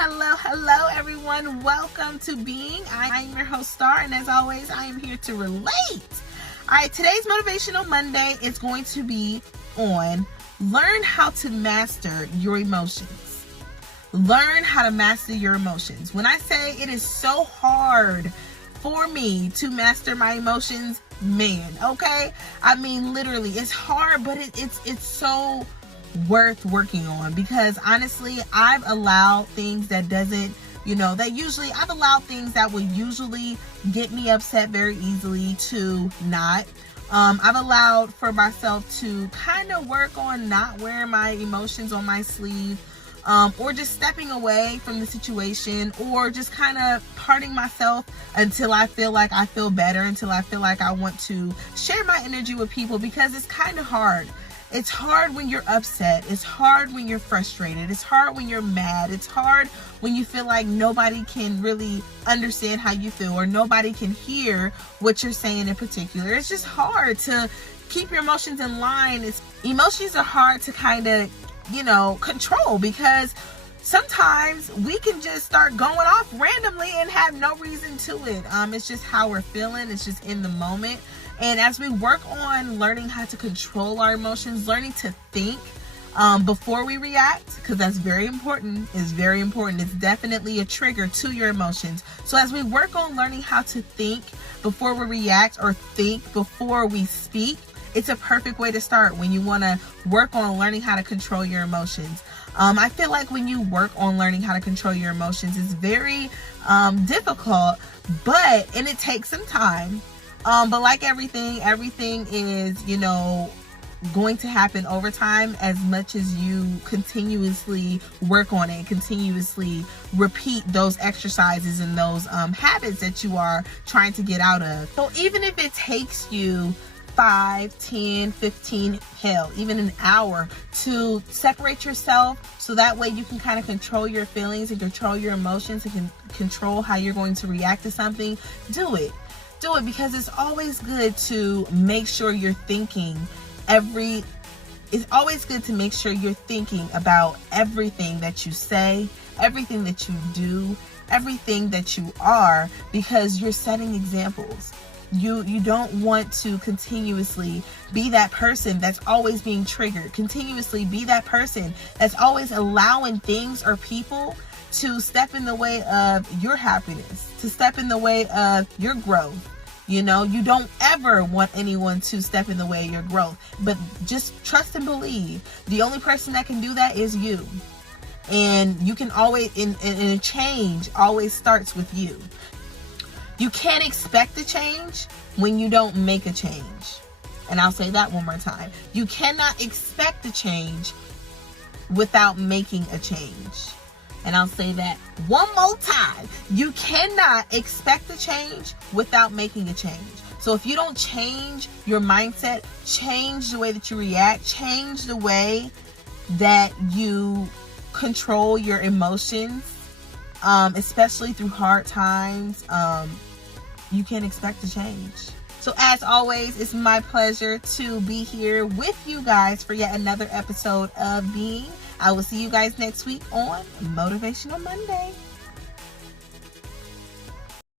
Hello, everyone. Welcome to Being. I am your host, Star, and as always, I am here to relate. All right, today's Motivational Monday is going to be on learn how to master your emotions. Learn how to master your emotions. When I say it is so hard for me to master my emotions, man, okay? I mean, literally, it's hard, but it's so worth working on, because honestly, I've allowed things that I've allowed things that would usually get me upset very easily to not. I've allowed for myself to kind of work on not wearing my emotions on my sleeve, or just stepping away from the situation, or just kind of parting myself until I feel like I feel better, until I feel like I want to share my energy with people, because it's kind of hard. It's hard when you're upset. It's hard when you're frustrated. It's hard when you're mad. It's hard when you feel like nobody can really understand how you feel, or nobody can hear what you're saying in particular. It's just hard to keep your emotions in line. Emotions are hard to kind of, control, because sometimes we can just start going off randomly and have no reason to it. It's just how we're feeling. It's just in the moment. And as we work on learning how to control our emotions, learning to think before we react, because that's very important. It's very important. It's definitely a trigger to your emotions. So as we work on learning how to think before we react, or think before we speak, it's a perfect way to start when you want to work on learning how to control your emotions. I feel like when you work on learning how to control your emotions, it's very difficult, and it takes some time. But like everything is, going to happen over time, as much as you continuously work on it, continuously repeat those exercises and those habits that you are trying to get out of. So even if it takes you 5, 10, 15, hell, even an hour to separate yourself, so that way you can kind of control your feelings and control your emotions and can control how you're going to react to something, do it, because it's always good to make sure you're thinking it's always good to make sure you're thinking about everything that you say, everything that you do, everything that you are, because you're setting examples. You don't want to continuously be that person that's always being triggered, continuously be that person that's always allowing things or people to step in the way of your happiness, to step in the way of your growth. You don't ever want anyone to step in the way of your growth, but just trust and believe. The only person that can do that is you. And you can always, and a change always starts with you. You can't expect a change when you don't make a change. And I'll say that one more time. You cannot expect a change without making a change. And I'll say that one more time. You cannot expect a change without making a change. So if you don't change your mindset, change the way that you react, change the way that you control your emotions, especially through hard times, you can't expect to change. So as always, it's my pleasure to be here with you guys for yet another episode of Being. I will see you guys next week on Motivational Monday.